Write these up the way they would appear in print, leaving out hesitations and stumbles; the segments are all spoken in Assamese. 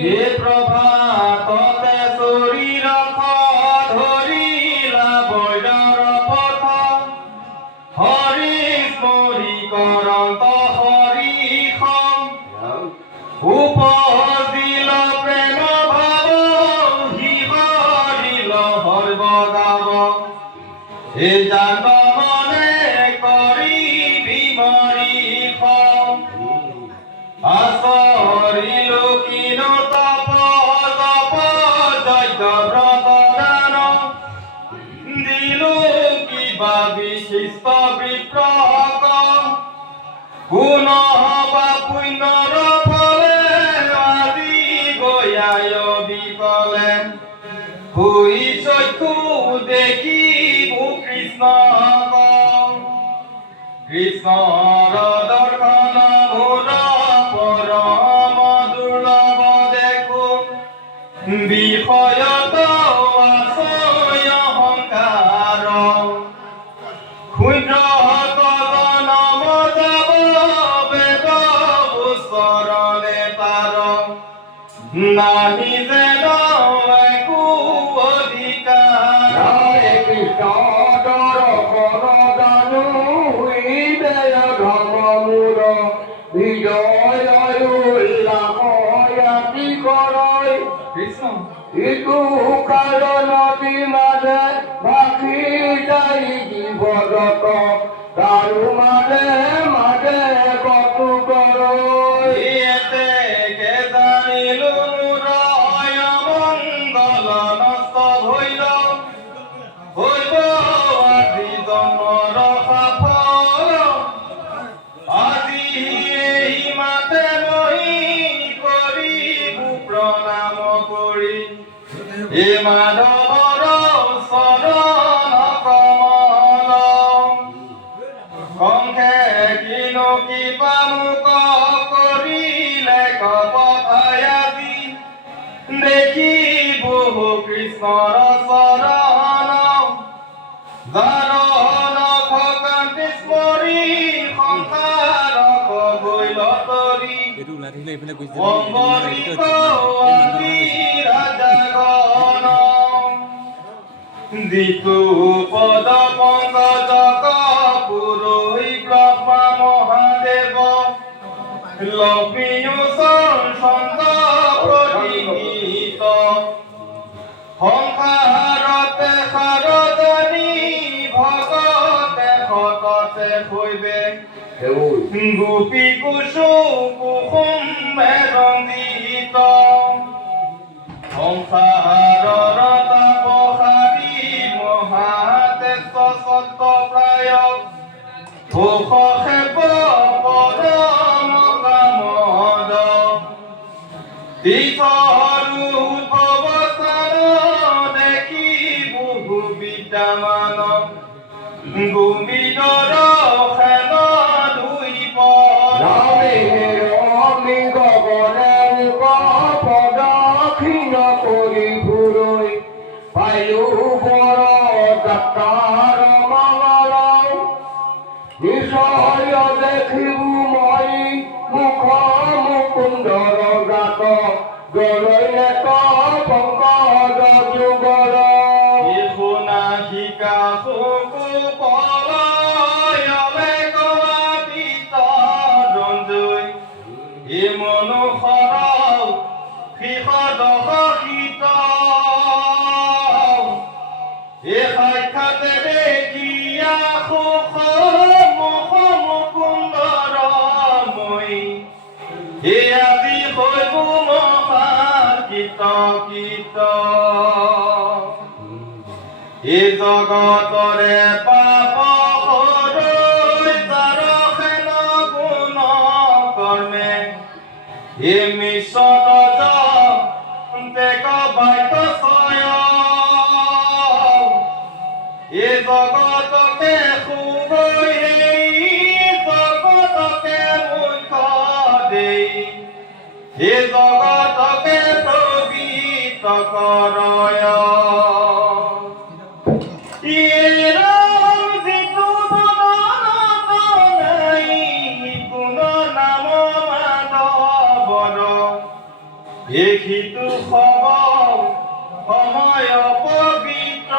হে প্রভাততে শরীর ধরিলা বৈদর পথ হরি স্মরি করন্ত হরি উপজিল প্রেম ভাব হি হরিল হর্বগাব হে জান মনে করি বিমরি আসরিল কিন তপ তপ জৈত ব্রত দান দিল কিবা বিশিষ্ট বিপ্রক গুণ বা পুণ্যর ফলে আদি গয়ায় বিকলে হুই চক্ষু দেখিবু কৃষ্ণ কৃষ্ণর দর্শন মূল পরম দুর্লভ দেখো বিষয়ত আশয় অহংকার ক্ষুদ্র কদন মজাব বেদ শরণে তার নাহি যেন একো অধিকাৰ হরে কৃষ্ণ দর্শন জানু হৃদয় ধর্মমূল হৃদয় উল্লাসয়াতি করয় কৃষ্ণ ইকু কারণতি মাঝে ভাসি যাই জীবজত তারু মাঝে মাঝে কত করয় ইয়েতে কে জানিলু রয় মঙ্গল নষ্ট হইল হইব আজি জন্মৰ সাফল আজি এই মাতে মই কৰিবু প্ৰণাম কৰি হে মাধৱৰ চৰণ কমল কংখে কিনো কিবা মোক কৰিলে কপথাই আজি দেখি বহু কৃষ্ণৰ চৰণ যাৰ নখ কান্তি স্মৰি সংসাৰক গৈল তৰি এইটো ওলাই থাকিলে এইফালে গুচি অম্বৰীক আদি ৰাজগণ দিতু পদ পংকজ পুৰোহি ব্ৰহ্মা মহাদেৱ লক্ষ্মীয়ো সন্ত প্ৰতিহিত সংসাৰতে সাৰদানী ভগতে ভকতে হৈবে গোপী কুসু কুসুমে ৰঞ্জিত সংসাৰৰ তাপসাৰী মহাতেজ সত্য প্ৰায় ঘোষেপ পৰম কামদ তীৰ্থৰূপ অৱস্থান দেখি বহু বিদ্যামান গোবিন্দৰ সেন ধুই পদ আমি গগনে মুখ প্ৰদক্ষিণ কৰি ফুৰৈ পায়ো বৰ যাত্ৰাৰ মঙ্গল নিশ্চয় দেখিবু মই মুখ মুকুন্দৰ গাত জলৈ নেত পংকজ যুগল নাহিকা শোকো পলয়লে কলাপিত ৰঞ্জয় এ মনোহৰ শিষদ সহিত এ সাক্ষাতে দেখিয়া সুখ মুখ মুকুন্দৰ মই হে আজি হৈবু মহাকীত কীত এ জগতৰে পাপ সৰৈ যাৰ খেল গুণ কৰ্মে হে মিশ্ৰত টেক বাইক ছয় এ জগতকে শুবৈ জগতকে মুখ্য দেই হে জগতকে প্ৰবীত কৰয় এ দেখিতো খবৰ সময় পবিত্ৰ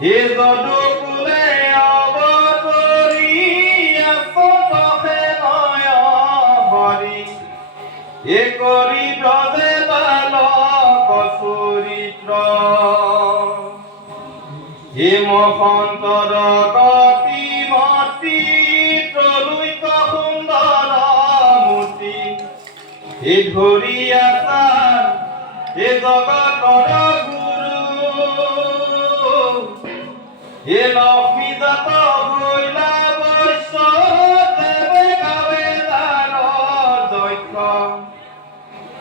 হে যদুকুলে অৱতৰি আচতহে নয় হৰি হে কৰি ব্ৰজে বালক চৰিত্ৰ হে মহন্তৰ গতি মতি প্ৰলুইত সুন্দৰ মূৰ্তি হে ধৰি আছাৰ হে জগতৰ গুৰু হে লক্ষ্মী জাত বৈলা বৈশ্য দেৱে গাৱে যাৰ দক্ষ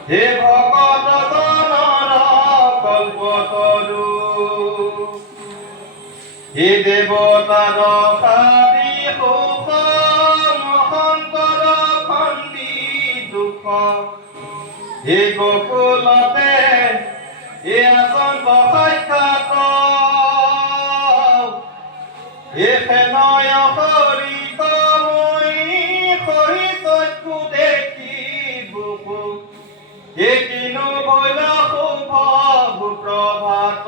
হে ভকত জনৰ কল্পতৰু হে দেৱতাৰ সাদি সুখ মহন্তৰ খণ্ডি দুখ হে গকুলতে হে আচন্ত সাক্ষাৎ হে ফেনয় হৰিত মই হৰি চক্ষু দেখি বুকু হে কিনো বৈল শুভ সুপ্ৰভাত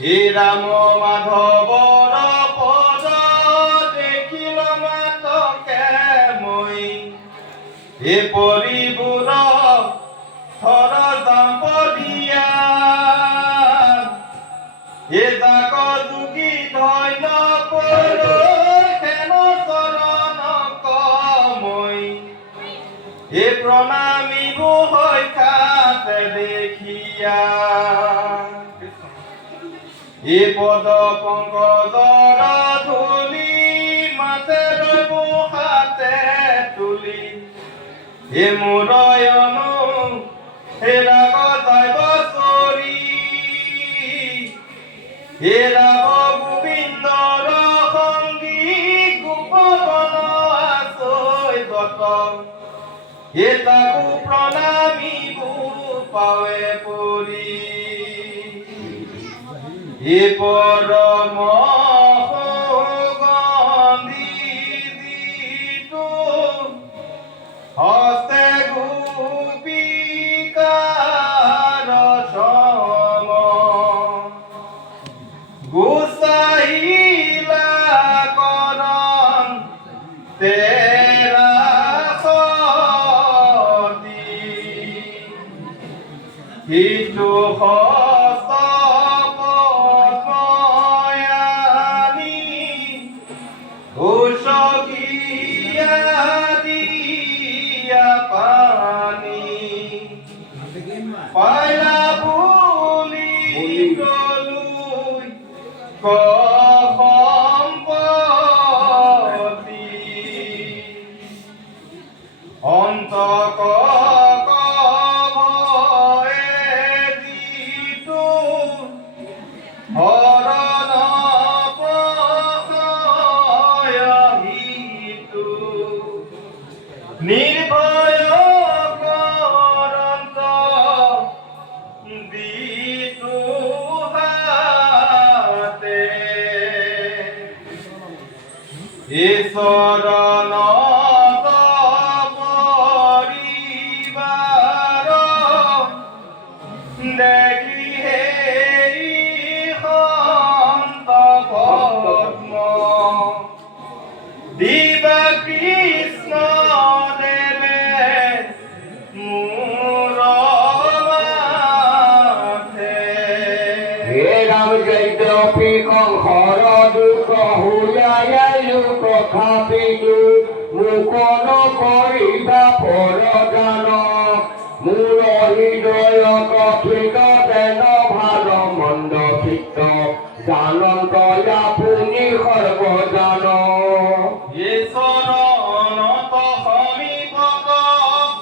হে ৰাম মাধৱৰ পদ দেখিল মাতকে মই হে পৰিবোৰ থৰ জাম্পদিয়া হে যাক যোগী ধন্য পৰ হেন চৰণ কমৈ হে প্ৰণামী বৈখাতে দেখিয়া হে পদ পংকজৰ ধূলি মাতে লৈ হাতে তুলি হে মূৰয়নো হে ৰাগ দৈৱ চৰি হে ৰাম গোবিন্দৰ সংগী গোপবন আছৈ যত হে তাকো প্ৰণামী পাৱে পৰি হে পৰম সুগন্ধি যিটো হস্তে গোপিকাৰ সম গোসাইলা কৰণ তেৰা সতি সিটো হস্ত পদ্ময়ানি উচকিয়া দিয়া পানী পাইলা বুলি সম্পত্তি অন্তক ভয়ে যিটো হৰণ প্ৰসয়হিতু নিৰ্ভয় কৰন্ত দিতু হাতে ঈশ্বৰণ পৰিবাৰ দেখি হেৰি সন্ত পদ্ম দিবা কৃষ্ণ দেৱে মোৰ মাথে হে ৰাম যদ্যপি সংসাৰ দুখ হুলাইলো তথাপিতো মোক নকৰিবা পৰদান মোৰ হৃদয় কথিত তেন ভাল মন্দ চিত্ত জানন্ত আপুনি সৰ্বজান ঈশ্বৰণত সমীপত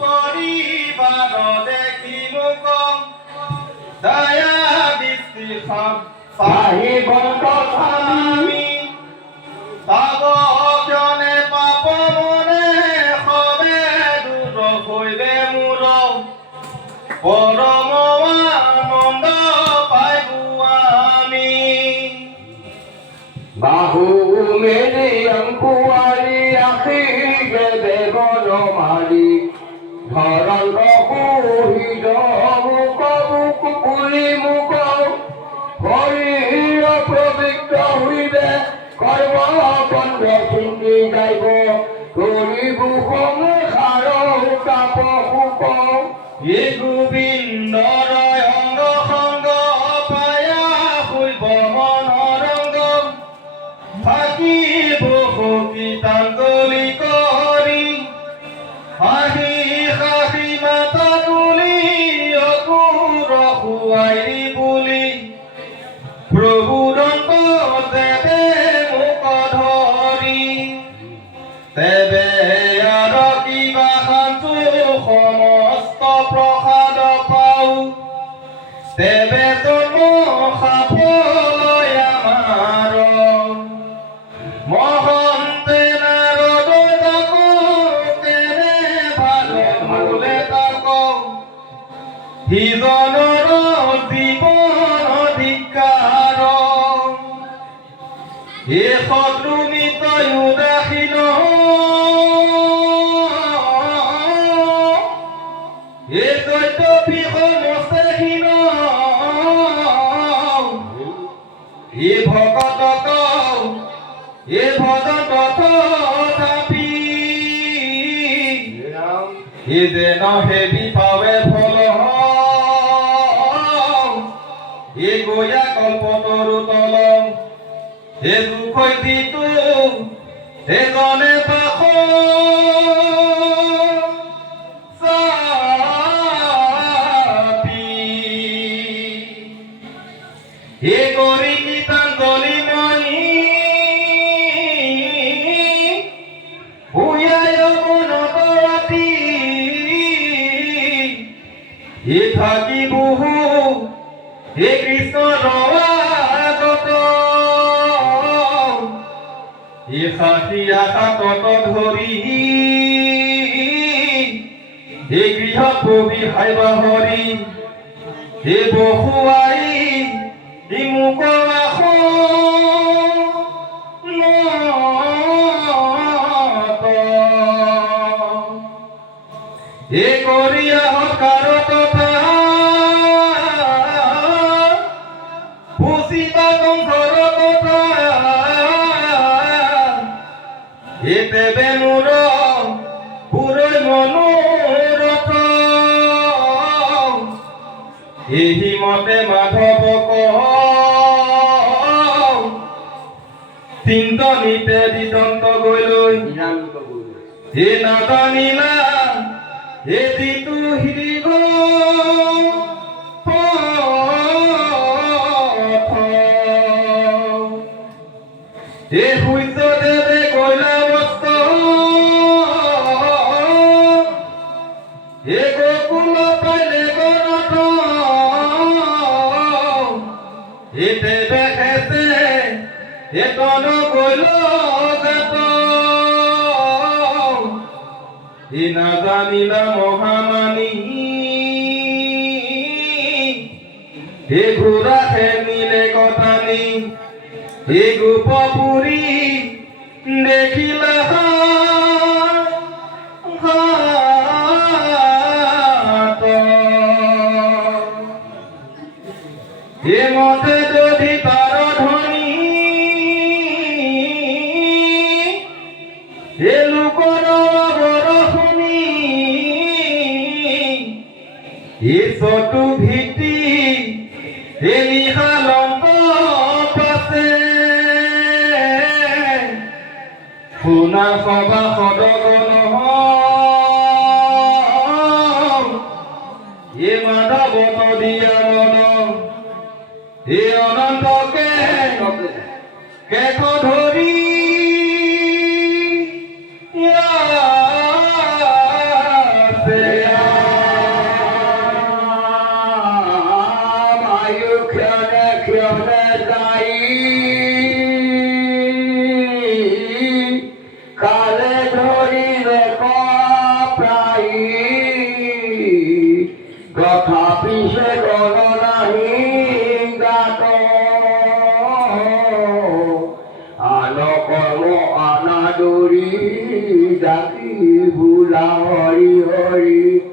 পৰিবাৰ দেখি মোক দয়া দৃষ্টি সাহিবন্ত স্বামী সাৱজনে পাপ মনে সবে দূৰ হৈবে মোৰ পৰম আনন্দ পাইবো আমি বাহু মেলি অংকুৱাৰী আশী দিকে বেগন মারি ধরণ কুহিদ মুখ মুখ পুলি মুখ হরির পবিত্র হইবে কর্ম বন্ধ চিন্তি যাইব করিব সংসার তাপ সুখ এ গোবিন্দৰ অংগ সংগ পায়া শুইব মনৰ ৰংগ থাকিব সকিতাঞ্জলি কৰি হাঁহি হাঁহি মাতা তুলি অকুৰ শুৱাই বুলি প্ৰভুৰ দেৱে মোক ধৰি তেবে আৰু কিবা সাঞ্চো সমস্ত প্ৰসাদ পাওঁ তেবে জন্ম সাফলয় আমাৰ মহন্তে নাৰদ তাকো তেনে ভালে ভালে তাকো সিজনৰ জীৱন অধিকাৰ এ শত্ৰু মিতয় উদাসীন এ দৈত্য সমস্তহীন এ ভকতক এ ভজন তথাপি এ যেন হেবি পাৱে ফল এ গয়া কল্পতৰু তল এ দুখৈ দিতো এজনে পাখ হে গৰি গীতাঞ্জলি মণি হুয়ায় মনত ৰাতি হে থাকি বহু হে কৃষ্ণ ৰৱাগত হে সাথী আশা তত ধৰি হে গৃহ পবি হাইবা হৰি হে বহুৱাই মোক আখ হে কৰিয়া হকাৰ তথা পুচিতা কংসৰ কথা হে তেবে মোৰ পুৰৈ মনোৰথ এহি মতে মাধৱক চিন্তনিতে দিদন্ত গৈলৈ হে নাজানিলা হে যিটো হৃদ হে সূৰ্য দেৱে কৈলা বস্ত হে গোকুল পাইলে গণত হে দেৱে খেছে হে তন গৈল গাত হে নাজানিলা মহামানী হে ঘোৰা খেলিলে কথানি হে গোপপুৰী দেখিলা হে মতে যদি তাৰ ধনী হে লোকৰ বৰষুণী হে চটু ভীতি হে নিশালন্ত পাছে শুনা সভা সদগণ হে মাধৱত দিয়া মন হে অনন্তকে কেশ ধৰি বায়ু ক্ষণে ক্ষণে যাই কালে ধৰিলে প্ৰায় তথাপি সে গণনাহী গাত আন কৰ্ম অনাদ আদৰি ডাকি ভুলা হৰি হৰি